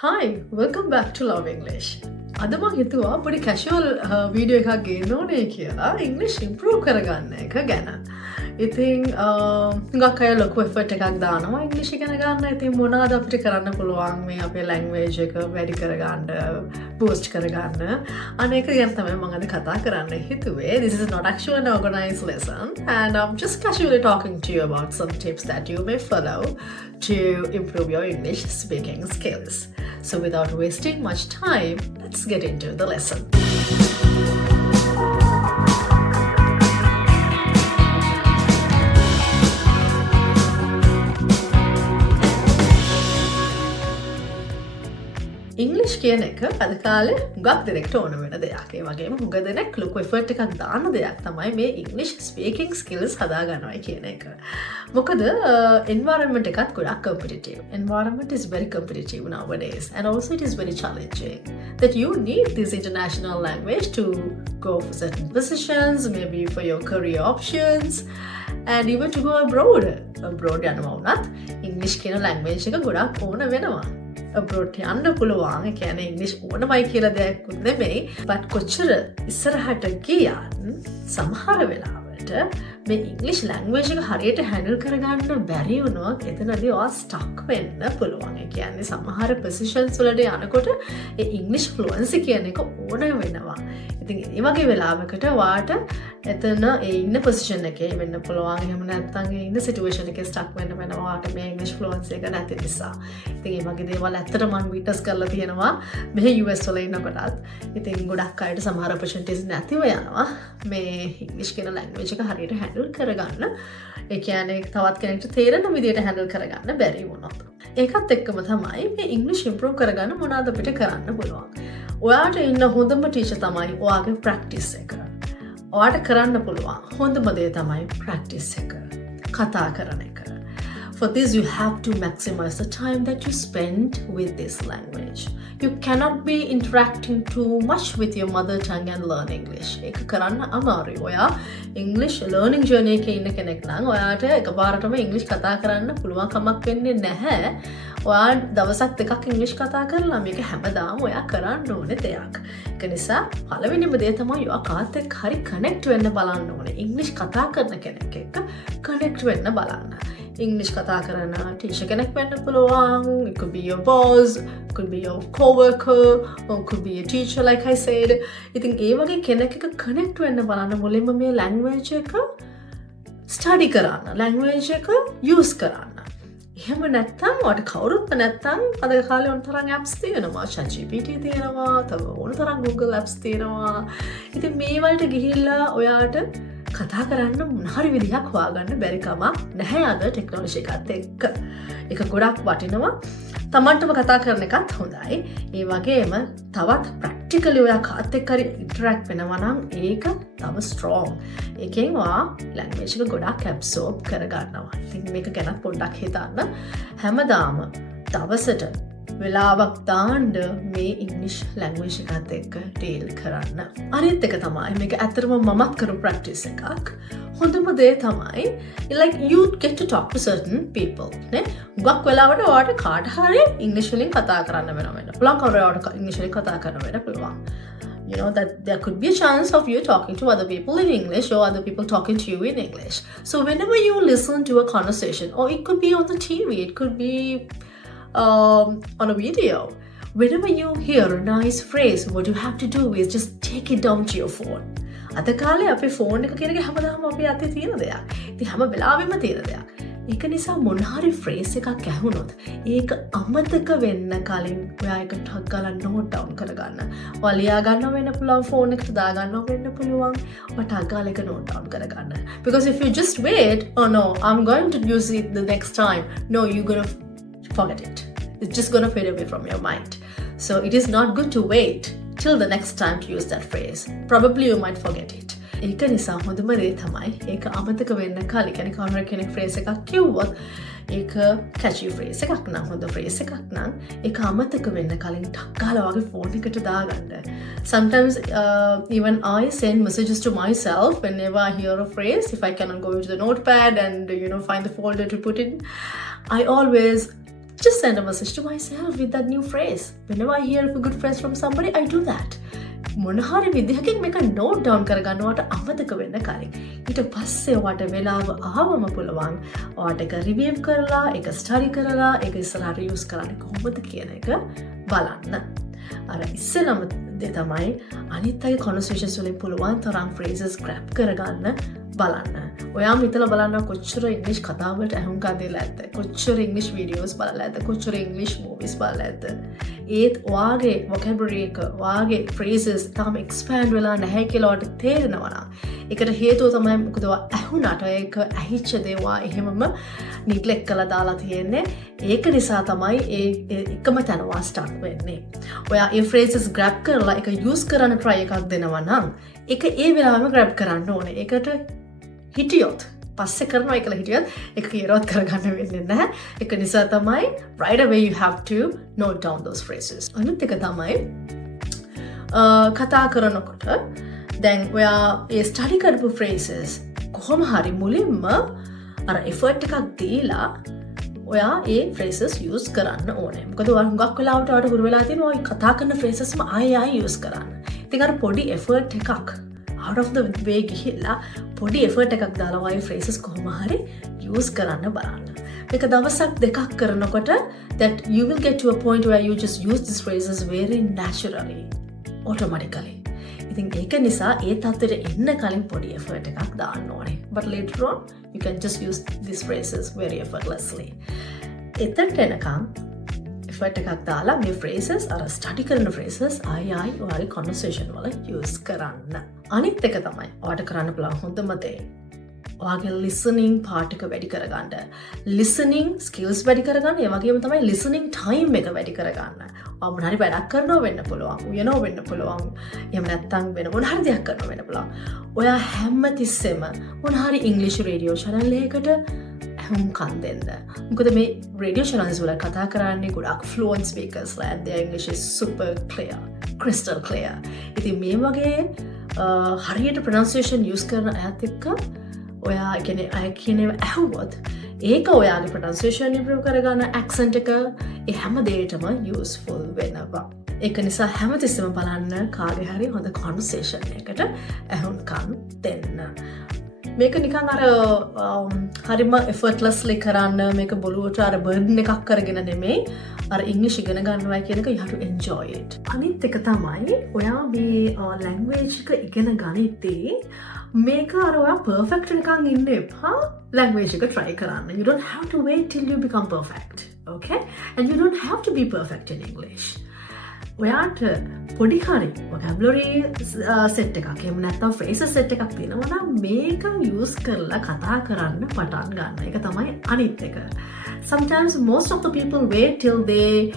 Hi, welcome back to Love English. අද මං හිතුවා පොඩි කැෂුවල් වීඩියෝ එකක් ගේන්න ඕනේ කියලා ඉංග්‍රීසි ඉම්ප්‍රූව් කරගන්න එක ගැන. ඉතින් හුඟක් අය ලොකු එෆර්ට් එකක් දානවා ඉංග්‍රීසි ඉගෙන ගන්න. ඉතින් මොනවද අපිට කරන්න පුළුවන් මේ අපේ ලැන්ග්වේජ් එක වැඩි කරගන්න, බූස්ට් කරගන්න. අනේක ගැන තමයි මම අද කතා කරන්න හිතුවේ. This is not actually an organized lesson and I'm just casually talking to you about some tips that you may follow to improve your English speaking skills. So without wasting much time, let's get into the lesson. ඉංග්‍රීසි කියන එක අද කාලේ හුඟක් දෙනෙක්ට ඕන වෙන දෙයක්. ඒ වගේම හුඟ දෙනෙක් ලොකු එෆර්ට් එකක් දාන දෙයක් තමයි මේ ඉංග්‍රීසි ස්පීකින් ස්කිල්ස් හදාගන්නවයි කියන එක. මොකද environment එකත් ගොඩක් competitive. Environment is very competitive nowadays and also it is very challenging that you need this international language to go for certain positions, maybe for your career options and even to go abroad. Abroad යනවා වුණත් ඉංග්‍රීසි කියන language එක ගොඩක් ඕන වෙනවා. abroad යන්න පුළුවන්. ඒ කියන්නේ ඉංග්‍රීසි ඕනමයි කියලා දෙයක් නෙමෙයි. but කොච්චර ඉස්සරහට ගියත් සමහර වෙලාවට මේ ඉංග්‍රීසි ලැන්ග්වේජ් එක හරියට හැන්ඩල් කරගන්න බැරි වුණොත් එතනදී ඔයා ස්ටක් වෙන්න පුළුවන්. ඒ කියන්නේ සමහර පොසිෂන්ස් වලට යනකොට ඒ ඉංග්‍රීසි ෆ්ලුවන්සි කියන එක ඕන වෙනවා. ඉතින් ඒ වගේ වෙලාවකට ඔයාට එතන ඒ ඉන්න පොසිෂන් එකේ වෙන්න පුළුවන්. එහෙම නැත්නම් ඒ ඉන්න සිටුේෂන් එකේ ස්ටක් වෙන්න වෙනවා. ඔයාට මේ ඉංග්‍රීසි ෆ්ලුවන්සි එක නැති නිසා. ඉතින් මේ වගේ දේවල් ඇත්තටම මම විට්නස් කරලා තියෙනවා මෙහි US වල ඉන්නකොටත්. ඉතින් ගොඩක් අයට සමහර ඔපචුනිටිස් නැතිව යනවා මේ ඉංග්‍රීසි කියන ලැන්ග්වේජ් එක හරියට හැන්ඩල් කරගන්න. ඒ කියන්නේ තවත් කෙනෙක්ට තේරෙන විදිහට හැන්ඩල් කරගන්න බැරි වුණොත්. ඒකත් එක්කම තමයි මේ ඉංග්‍රීසි ඉම්ප්‍රූව් කරගන්න මොනවද අපිට කරන්න පුළුවන්. ඔයාට ඉන්න හොඳම ටීචර් තමයි ඔයාගේ ප්‍රැක්ටිස් එක. ඔයාට කරන්න පුළුවන් හොඳම දේ තමයි ප්‍රැක්ටිස් එක. කතා කරන එක. For this, you have to maximize the time that you spend with this language. You cannot be interacting too much with your mother tongue and learn English. ඒක කරන්න අමාරුයි. ඔයා English learning journey එකේ ඉන්න කෙනෙක් නම් ඔයාට එකපාරටම English කතා කරන්න පුළුවන් කමක් වෙන්නේ නැහැ. ඔයා දවසක් දෙකක් English කතා කරලා මේක හැමදාම ඔයා කරන්න ඕනේ දෙයක්. ඒක නිසා පළවෙනිම දේ තමයි ඔයා කාත් එක්ක හරි connect වෙන්න බලන්න ඕනේ. English කතා කරන කෙනෙක් එක්ක connect වෙන්න බලන්න. English කතා කරන teacher කෙනෙක් වෙන්න පුළුවන්. It could be your boss, it could be your coworker, or it could be a teacher like I said. ඉතින් ඒ වගේ කෙනෙක් එක්ක connect වෙන්න බලන්න මුලින්ම මේ language එක study කරන්න. language එක use කරන්න. එහෙම නැත්තම් ඔයාට කවුරුත් නැත්තම් අද කාලේ ඕන තරම් apps තියෙනවා. ChatGPT තියෙනවා, තව ඕන තරම් Google apps තියෙනවා. ඉතින් මේ වලට ගිහිල්ලා ඔයාට කතා කරන්න මොනහරි විදිහක් හොයාගන්න බැරි කමක් නැහැ අද ටෙක්නොලොජි එකත් එක්ක. ඒක ගොඩක් වටිනවා. තමන්ටම කතා කරන එකත් හොඳයි. ඒ වගේම තවත් ප්‍රැක්ටිකලි ඔයා කාත් එක්ක හරි ඉන්ටරැක්ට් වෙනවා නම් ඒක තව ස්ට්‍රෝං. ඒකෙන් ඔයා ලැන්ග්වේජ් එක ගොඩක් ඇබ්සෝබ් කරගන්නවා. ඉතින් මේක ගැන පොඩ්ඩක් හිතන්න. හැමදාම දවසට වෙලාවක් දාන්න මේ ඉංග්‍රීසි ලැන්ග්වේජ් එකත් එක්ක ඩීල් කරන්න. අනිත් එක තමයි මේක ඇත්තටම මමත් කරපු ප්‍රැක්ටිස් එකක්. හොඳම දේ තමයි like you get to talk to certain people. නේ? ගොඩක් වෙලාවට ඔයාට කාට හරි ඉංග්‍රීසි වලින් කතා කරන්න වෙනවා. පුළුවන් කවුරුහට ඉංග්‍රීසි වලින් කතා කරන්න වෙන්න පුළුවන්. You know that there could be a chance of you talking to other people in English or other people talking to you in English. So whenever you listen to a conversation, or it could be on the TV, it could be on a video. Whenever you hear a nice phrase, what you have to do is just take it down to your phone. අද කාලේ අපේ phone එක කියන එක හැමදාම අපේ අතේ තියෙන දෙයක්. ඉතින් හැම වෙලාවෙම තියෙන දෙයක්. ඒක නිසා මොන හරි ෆ්‍රේස් එකක් ඇහුනොත් ඒක අමතක වෙන්න කලින් ඔයා ඒක ටක් ගාලා නෝට් ඩවුන් කරගන්න. ඔයා ලියා ගන්න වෙන්න පුළුවන් ෆෝන් එකට දා ගන්න වෙන්න පුළුවන්. ඔයා ටක් ගාලා ඒක නෝට් ඩවුන් කරගන්න. Because if you just wait, oh no, I'm going to use it the next time. No, you're going to forget it. It's just going to fade away from your mind. So it is not good to wait till the next time to use that phrase. Probably you might forget it. ඒක නිසා හොඳම දේ තමයි ඒක අමතක වෙන්න කලින් කියන්නේ කවුරු කෙනෙක් phrase එකක් කිව්වොත් ඒක catchy phrase එකක් නම් හොඳ phrase එකක් නම් ඒක අමතක වෙන්න කලින් ටක් ගාලා වගේ ෆෝන් එකට දාගන්න. Sometimes even I send messages to myself whenever I hear a phrase. If I cannot go into the notepad and find the folder to put in, I always just send a message to myself with that new phrase. Whenever I hear a good phrase from somebody, I do that. මොනහරි විදිහකින් මේක note down කරගන්නවට අමතක වෙන්න කලින්. ඊට පස්සේ ඔයාට වෙලාව ආවම පුළුවන් ඔයාට ඒක රිවිව් කරලා, ඒක ස්ටඩි කරලා, ඒක ඉස්සරහට යූස් කරන්න කොහොමද කියන එක බලන්න. අර ඉස්සෙල්ලම දේ තමයි අනිත් අය කන්වර්සේෂන්ස් වලින් පුළුවන් තරම් phrases grab කරගන්න බලන්න. ඔයාම හිතලා බලන්න කොච්චර ඉංග්‍රීසි කතා වලට අහුම්කම් දීලා ඇද්ද? කොච්චර ඉංග්‍රීසි වීඩියෝස් බලලා ඇද්ද? කොච්චර ඉංග්‍රීසි මූවිස් බලලා ඇද්ද? ඒත් ඔයාගේ vocabulary එක, ඔයාගේ phrases තාම expand වෙලා නැහැ කියලා ඔයාට තේරෙනවා නම් ඒකට හේතුව තමයි මොකද ඔයා ඇහුණාට ඒක ඇහිච්ච දේ ඔයා එහෙමම neglect කරලා දාලා තියෙන්නේ. ඒක නිසා තමයි ඒ එකම තැන ඔයා stuck වෙන්නේ. ඔයා ඒ phrases grab කරලා ඒක use කරන්න try එකක් දෙනවා නම් ඒක ඒ වෙලාවෙම grab කරන්න ඕනේ. ඒකට හිටියොත් පස්සේ කරනවා එකල හිටියොත් එක කියරවත් කරගන්න වෙන්නේ නැහැ. ඒක නිසා තමයි right away you have to note down those phrases. අනිත් එක තමයි කතා කරනකොට දැන් ඔයා ඒ ස්ටඩි කරපු phrases කොහොම හරි මුලින්ම අර effort එකක් දීලා ඔයා ඒ phrases use කරන්න ඕනේ. මොකද ඔයා හුඟක් වෙලාවට ඔයාට හුරු වෙලා තියෙනවා ඔය කතා කරන phrases ම ආයෙ use කරන්න. ඉතින් අර පොඩි effort එකක් out of the way ගිහිල්ලා පොඩි effort එකක් දාලා ඔය phrases කොහොම හරි use කරන්න බලන්න. මේක දවසක් දෙකක් කරනකොට that you will get to a point where you just use these phrases very naturally, automatically. ඉතින් ඒක නිසා ඒ තත්ත්වයට එන්න කලින් පොඩි effort එකක් දාන්න ඕනේ. But later on you can just use these phrases very effortlessly. එතනට එනකම් effort එකක් දාලා මේ phrases අර ස්ටඩි කරන phrases ආයි ඔයාගේ conversation වල use කරන්න. අනිත් එක තමයි ඔයාට කරන්න පුළුවන් හොඳම දේ. ඔයාගේ listening part එක වැඩි කරගන්න. listening skills වැඩි කරගන්න. ඒ වගේම තමයි listening time එක වැඩි කරගන්න. ඔයා මොන හරි වැඩක් කරනවා වෙන්න පුළුවන්. උයනවා වෙන්න පුළුවන්. එහෙම නැත්නම් වෙන මොන හරි දෙයක් කරනවා වෙන්න පුළුවන්. ඔයා හැමතිස්සෙම මොන හරි English radio channel එකකට හුම්කන් දෙන්න. මොකද මේ radio channels වල කතා කරන්නේ ගොඩක් fluent speakers ලා and their English is super clear, crystal clear. ඉතින් මේ වගේ හරියට pronunciation use කරන අයත් එක්ක ඔයා කියන්නේ අය කියනව ඇහුවොත් ඒක ඔයාගේ pronunciation improve කරගන්න accent එක ඒ හැම දෙයකටම useful වෙනවා. ඒක නිසා හැමතිස්සෙම බලන්න කාගේ හරි හොඳ conversation එකකට ඇහුම්කන් දෙන්න. මේක නිකන් අර හරිම effortlessly කරන්න මේක බොලුවට අර burden එකක් කරගෙන නෙමෙයි අර English ඉගෙන ගන්නවා කියන එක you have to enjoy it. අනිත් එක තමයි ඔයා මේ language එක ඉගෙන ගනිද්දී මේක අර ඔයා perfect නිකන් ඉන්න එපා language එක try කරන්න. You don't have to wait till you become perfect. Okay? And you don't have to be perfect in English. ඔයාට පොඩි හරි vocabulary set එකක් එහෙම නැත්නම් phrases set එකක් තියෙනවා නම් මේක use කරලා කතා කරන්න පටන් ගන්න. ඒක තමයි අනිත් එක. Sometimes most of the people wait till they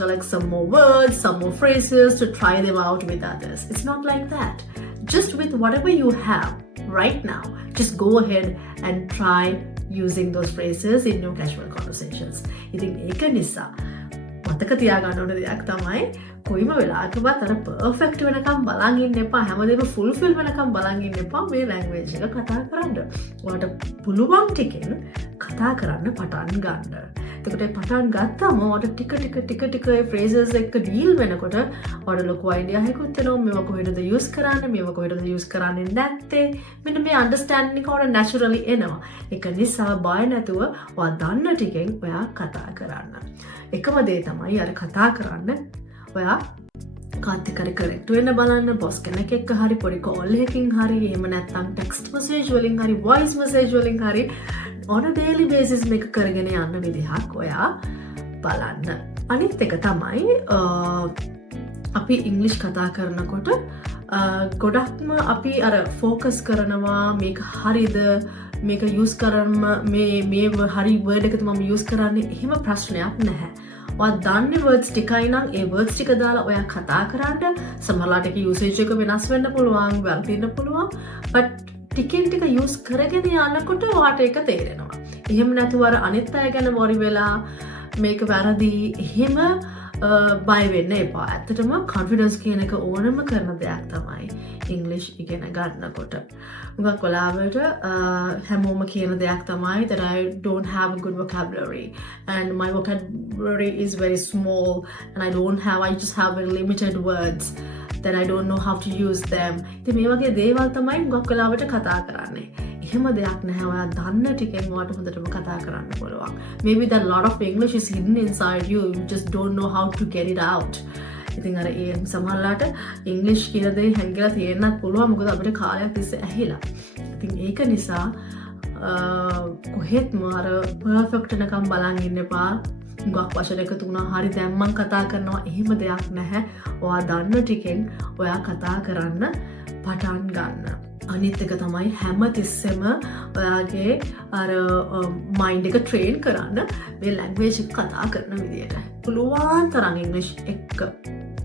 collect some more words, some more phrases to try them out with others. It's not like that. Just with whatever you have right now, just go ahead and try using those phrases in your casual conversations. ඉතින් ඒක නිසා මතක තියාගන්න ඕන දෙයක් තමයි කොයිම වෙලාවකවත් අර perfect වෙනකම් බලන් ඉන්න එපා. හැමදේම ෆුල්ෆිල් වෙනකම් බලන් ඉන්න එපා මේ ලැන්ග්වේජ් එක කතා කරන්න. ඔයාලට පුළුවන් ටිකෙන් කතා කරන්න පටන් ගන්න. එතකොට පටන් ගත්තාම ඔයාලට ටික ඒ phrases එක්ක ඩීල් වෙනකොට ඔයාලට ලොකු අයිඩියා එකක් එනවා. මේවා කොහෙටද යූස් කරන්නේ? මේවා කොහෙටද යූස් කරන්නේ නැත්තේ? මෙන්න මේ අන්ඩර්ස්ටෑන්ඩින් එක ඔයාලට naturally එනවා. ඒක නිසා බය නැතුව ඔයා දන්න ටිකෙන් ඔයා කතා කරන්න. එකම දේ තමයි අර කතා කරන්න ඔයා කාත්තිකරි කරෙක්ට් වෙන්න බලන්න. බොස් කෙනෙක් එක්ක හරි පොඩි කෝල් එකකින් හරි එහෙම නැත්නම් ටෙක්ස්ට් මෙසේජ් වලින් හරි වොයිස් මෙසේජ් වලින් හරි on a daily basis මේක කරගෙන යන්න විදිහක් ඔයා බලන්න. අනිත් එක තමයි අපි ඉංග්ලිෂ් කතා කරනකොට ගොඩක්ම අපි අර ෆෝකස් කරනවා මේක හරිද මේක යූස් කරන්න මේ හරි වර්ඩ් එකද මම යූස් කරන්නේ එහෙම ප්‍රශ්නයක් නැහැ. ඔයා දන්නේ words ටිකයි නම් ඒ words ටික දාලා ඔයා කතා කරන්න සමහරවිට ඒක usage එක වෙනස් වෙන්න පුළුවන්, වැරදින්න පුළුවන්. but ටිකෙන් ටික use කරගෙන යනකොට ඔයාට ඒක තේරෙනවා. එහෙම නැතුව අර අනිත් අය ගැන worry වෙලා මේක වැරදි එහෙම බය වෙන්න එපා. ඇත්තටම කොන්ෆිඩන්ස් කියන එක ඕනම කරන දෙයක් තමයි ඉංග්ලිෂ් ඉගෙන ගන්නකොට. හුඟක් වෙලාවට හැමෝම කියන දෙයක් තමයි that I don't have a good vocabulary and my vocabulary is very small and I just have very limited words that I don't know how to use them. ඉතින් මේ වගේ දේවල් තමයි හුඟක් වෙලාවට කතා කරන්නේ. එහෙම දෙයක් නැහැ. ඔයා දන්න ටිකෙන් ඔයාට හොඳටම කතා කරන්න පුළුවන්. Maybe that lot of English is hidden inside you. You just don't know how to get it out. ඉතින් අර ඒ සමහරලාට ඉංග්‍රීසි කියන දේ හැංගිලා තියෙන්නත් පුළුවන්. මොකද අපිට කාලයක් තිස්සේ ඇහිලා. ඉතින් ඒක නිසා කොහෙත්ම අර පර්ෆෙක්ට් එකම් බලන් ඉන්න එපා. ගොක් වචන එකතු වුණා හරි දැන් මම කතා කරනවා එහෙම දෙයක් නැහැ. ඔයා දන්න ටිකෙන් ඔයා කතා කරන්න පටන් ගන්න. අනිත් එක තමයි හැම තිස්සෙම ඔයාගේ අර මයින්ඩ් එක ට්‍රේන් කරන්න මේ ලැන්ග්වේජ් එක කතා කරන විදියට. පුළුවන් තරම් ඉංග්‍රීසි එක්ක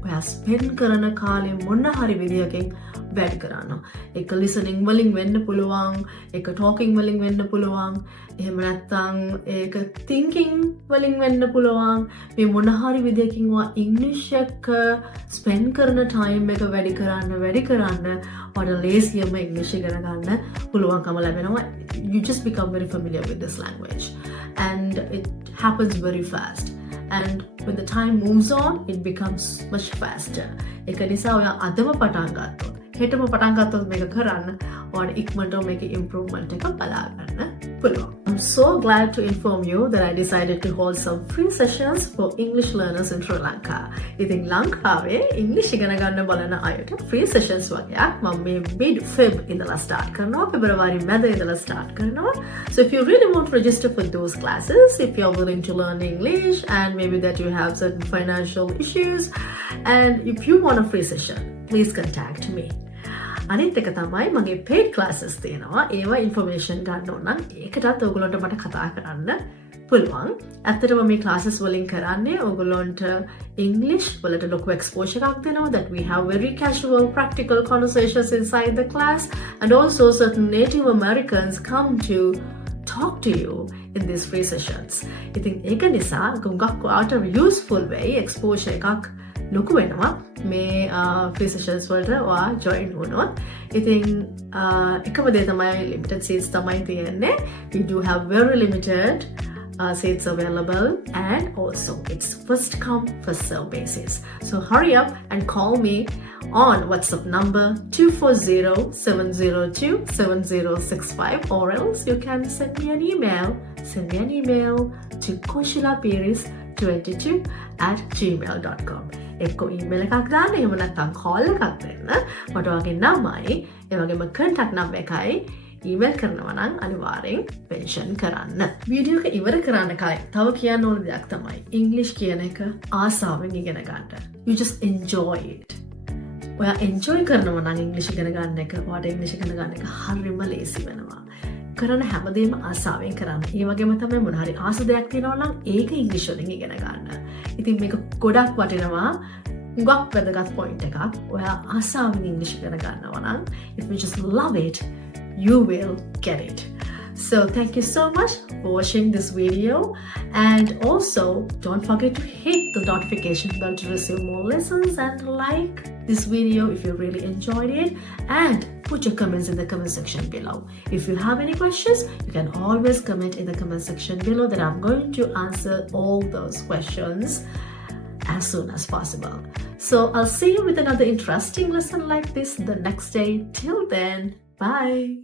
ඔයා ස්පෙන්ඩ් කරන කාලේ මොන හරි විදියකින් වැඩ කරන්න. එක ලිසනින් වලින් වෙන්න පුළුවන්, එක ටෝකින් වලින් වෙන්න පුළුවන්, එහෙම නැත්නම් ඒක තින්කින් වලින් වෙන්න පුළුවන්. මේ මොන හරි විදියකින් ඔයා ඉංග්‍රීසි එක ස්පෙන්ඩ් කරන ටයිම් එක වැඩි කරන්න ඔයාට ලේසියෙන්ම ඉංග්‍රීසි ඉගෙන ගන්න පුළුවන්කම ලැබෙනවා. You just become very familiar with this language and it happens very fast. And when the time moves on, it becomes much faster. ඒක නිසා ඔයා අදම පටන් ගත්තොත්, හෙටම පටන් ගත්තොත් මේක කරන්න, ඔයාට ඉක්මනට මේකේ improvement එක බලා ගන්න පුළුවන්. I'm so glad to inform you that I decided to hold some free sessions for English learners in Sri Lanka. ඉතින් ලංකාවේ ඉංග්‍රීසි ඉගෙන ගන්න බලන අයට free sessions වගේක් මම මේ mid-Feb ඉඳලා start කරනවා. February මැද ඉඳලා start කරනවා. So if you really want to register for those classes, if you're willing to learn English and maybe that you have certain financial issues and if you want a free session, please contact me. අනිත් එක තමයි මගේ paid classes තියෙනවා. ඒවා information ගන්න ඕන නම් ඒකටත් ඔයගොල්ලන්ට මට කතා කරන්න පුළුවන්. ඇත්තටම මේ classes වලින් කරන්නේ ඔයගොල්ලන්ට English වලට ලොකු exposure එකක් දෙනවා that we have very casual practical conversations inside the class and also certain Native Americans come to talk to you in these free sessions. ඉතින් ඒක නිසා ගොඩක් ඔයාට useful way exposure එකක් ලොකු වෙනවා මේ free sessions වලට ඔයා join වුණොත්. ඉතින් එකම දේ තමයි limited seats තමයි තියෙන්නේ. We do have very limited seats available and also it's first come first serve basis. So hurry up and call me on WhatsApp number 240-702-7065 or else you can send me an email to koshilapeiris22@gmail.com. එක්ක email එකක් දාන්න, එහෙම නැත්නම් call එකක් දෙන්න. මට ඔයාගේ නමයි, ඒ වගේම contact number එකයි ඊමේල් කරනවා නම් අනිවාර්යෙන් mention කරන්න. වීඩියෝ එක ඉවර කරන්න කලින් තව කියන්න ඕන දෙයක් තමයි ඉංග්‍රීසි කියන එක ආසාවෙන් ඉගෙන ගන්න. You just enjoy it. ඔයා enjoy කරනවා නම් ඉංග්‍රීසි ඉගෙන ගන්න එක, ඔයාට ඉංග්‍රීසි ඉගෙන ගන්න එක හරිම ලේසි වෙනවා. කරන හැමදේම ආසාවෙන් කරන්න. ඒ වගේම තමයි මොන හරි ආස දෙයක් තියෙනවා නම් ඒක ඉංග්‍රීසි වලින් ඉගෙන ගන්න. ඉතින් මේක ගොඩක් වටිනවා. හුඟක් වැදගත් point එකක්. ඔයා ආසාවෙන් ඉංග්‍රීසි ඉගෙන ගන්නවා නම් if you just love it, you will get it. So thank you so much for watching this video and also don't forget to hit the notification bell to receive more lessons and like this video if you really enjoyed it and put your comments in the comment section below. If you have any questions, you can always comment in the comment section below that I'm going to answer all those questions as soon as possible. So I'll see you with another interesting lesson like this the next day. Till then, bye.